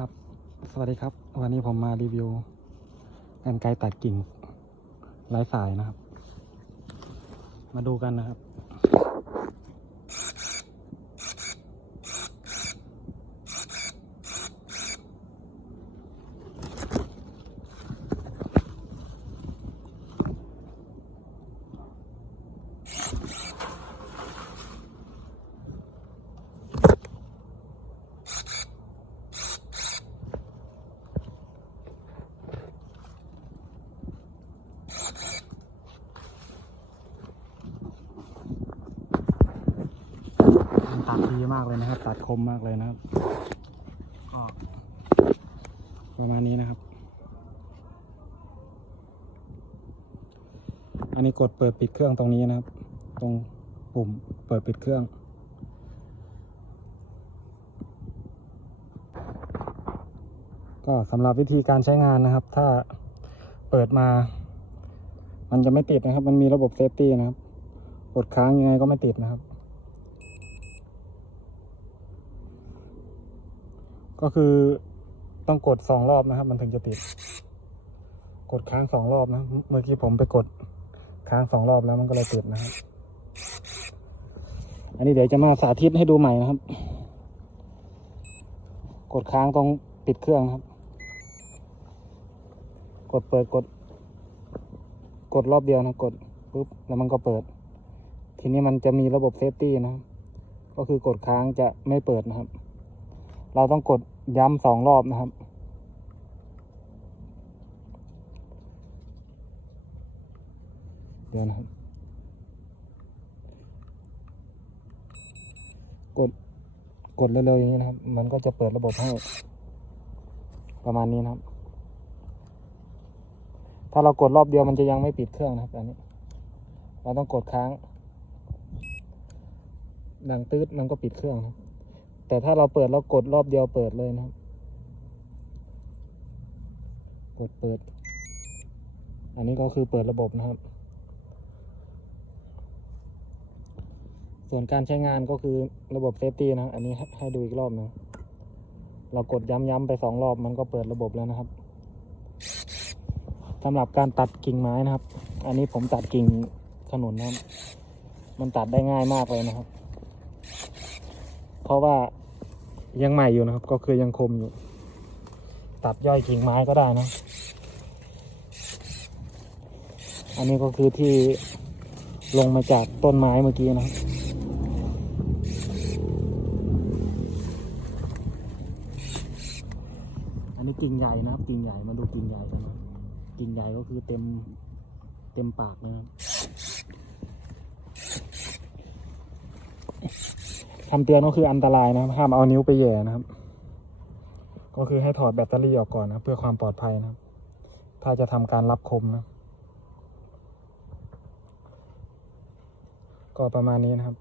ครับ สวัสดีครับ วันนี้ผมมารีวิวกันไกตัดกิ่งไร้สายนะครับ มาดูกันนะครับ มันตัดดีมากเลยนะครับ ตัดคมมากเลยนะครับก็ประมาณนี้นะครับ อันนี้กดเปิดปิดเครื่องตรงนี้นะครับ ตรงปุ่มเปิดปิดเครื่องก็สำหรับวิธีการใช้งานนะครับ ถ้าเปิดมา มันจะไม่ติดนะครับ มันมีระบบเซฟตี้นะครับ กดค้างยังไงก็ไม่ติดนะครับ ก็คือต้องกดสองรอบนะครับ มันถึงจะติด กดค้างสองรอบนะ เมื่อกี้ผมไปกดค้างสองรอบแล้วมันก็เลยติดนะครับ อันนี้เดี๋ยวจะมาสาธิตให้ดูใหม่นะครับ กดค้างตรงปิดเครื่องครับ กดเปิดกด กดรอบเดียวนะ กดปุ๊บแล้วมันก็เปิด ทีนี้มันจะมีระบบเซฟตี้นะครับก็คือกดค้างจะไม่เปิดนะครับ เราต้องกดย้ำสองรอบนะครับ เดี๋ยวนะครับ กด กดเร็วๆอย่างนี้นะครับ มันก็จะเปิดระบบให้ ประมาณนี้นะครับ ถ้าเรากดรอบเดียวมันจะยังไม่ปิดเครื่องนะครับอันนี้ เราต้องกดค้าง ดังตืดมันก็ปิดเครื่องครับ แต่ถ้าเราเปิดแล้วกดรอบเดียวเปิดเลยนะครับ กดเปิด อันนี้ก็คือเปิดระบบนะครับ ส่วนการใช้งานก็คือระบบเซฟตี้นะ อันนี้ให้ให้ดูอีกรอบหนึ่งเรากดย้ำๆไปสองรอบมันก็เปิดระบบแล้วนะครับสำหรับการตัดกิ่งไม้นะครับ อันนี้ผมตัดกิ่งขนุนนะครับ มันตัดได้ง่ายมากเลยนะครับ เพราะว่ายังใหม่อยู่นะครับ ก็คือยังคมอยู่ ตัดย่อยกิ่งไม้ก็ได้นะ อันนี้ก็คือที่ลงมาจากต้นไม้เมื่อกี้นะอันนี้กิ่งใหญ่นะครับ กิ่งใหญ่มาดูกิ่งใหญ่กันนะกิ่งใหญ่ก็คือเต็มเต็มปากนะครับ คำเตือนก็คืออันตรายนะครับห้ามเอานิ้วไปแย่นะครับ ก็คือให้ถอดแบตเตอรี่ออกก่อนนะเพื่อความปลอดภัยนะครับ ถ้าจะทำการรับคมนะ ก็ประมาณนี้นะครับ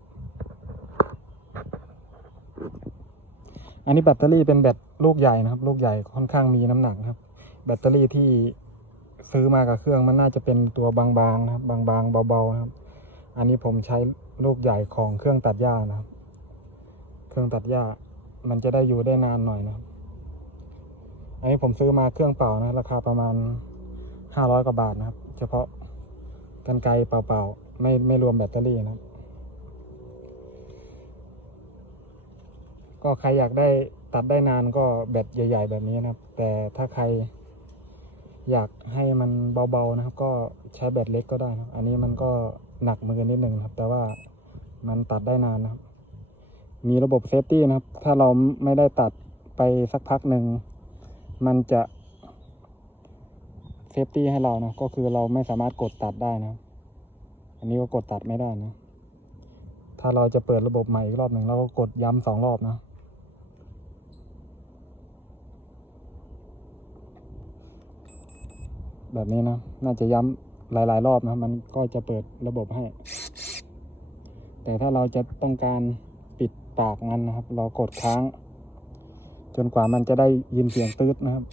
อันนี้แบตเตอรี่เป็นแบตลูกใหญ่นะครับ ลูกใหญ่ค่อนข้างมีน้ำหนักนะครับ แบตเตอรี่ที่ซื้อมากับเครื่องมันน่าจะเป็นตัวบางๆนะครับ บางๆเบาๆนะครับ อันนี้ผมใช้ลูกใหญ่ของเครื่องตัดหญ้านะครับ เครื่องตัดหญ้า มันจะได้อยู่ได้นานหน่อยนะครับ อันนี้ผมซื้อมาเครื่องเป่านะ ราคาประมาณห้าร้อยกว่าบาทนะครับ เฉพาะกันไกรเปล่าๆไม่ไม่รวมแบตเตอรี่นะครับ ก็ใครอยากได้ตัดได้นานก็แบตใหญ่ ๆ แบบนี้นะครับ แต่ถ้าใครอยากให้มันเบาๆนะครับ ก็ใช้แบตเล็กก็ได้นะอันนี้มันก็หนักมือนิดหนึ่งครับ แต่ว่ามันตัดได้นานนะครับ มีระบบเซฟตี้นะครับ ถ้าเราไม่ได้ตัดไปสักพักหนึ่ง มันจะเซฟตี้ให้เรานะ ก็คือเราไม่สามารถกดตัดได้นะ อันนี้ก็กดตัดไม่ได้นะ ถ้าเราจะเปิดระบบใหม่อีกรอบหนึ่งเราก็กดย้ำสองรอบนะแบบนี้นะ น่าจะย้ำหลาย ๆ รอบนะ มันก็จะเปิดระบบให้ แต่ถ้าเราจะต้องการ ปิดปากมันนะครับ เรากดค้าง จนกว่ามันจะได้ยินเสียงตืดนะครับ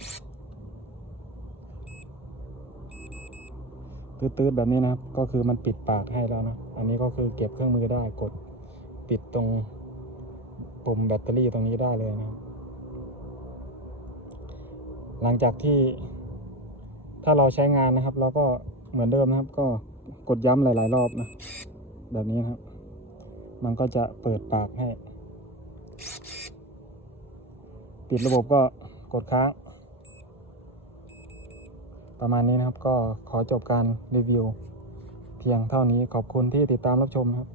ตืดๆแบบนี้นะครับ ก็คือมันปิดปากให้แล้วนะ อันนี้ก็คือเก็บเครื่องมือได้กดปิดตรงปุ่มแบตเตอรี่ตรงนี้ได้เลยนะครับ หลังจากที่ ถ้าเราใช้งานนะครับ เราก็เหมือนเดิมนะครับ ก็กดย้ำหลาย ๆ รอบนะ แบบนี้นะครับ มันก็จะเปิดปากให้ ปิดระบบก็กดค้าง ประมาณนี้นะครับก็ขอจบการรีวิว เพียงเท่านี้ขอบคุณที่ติดตามรับชมครับ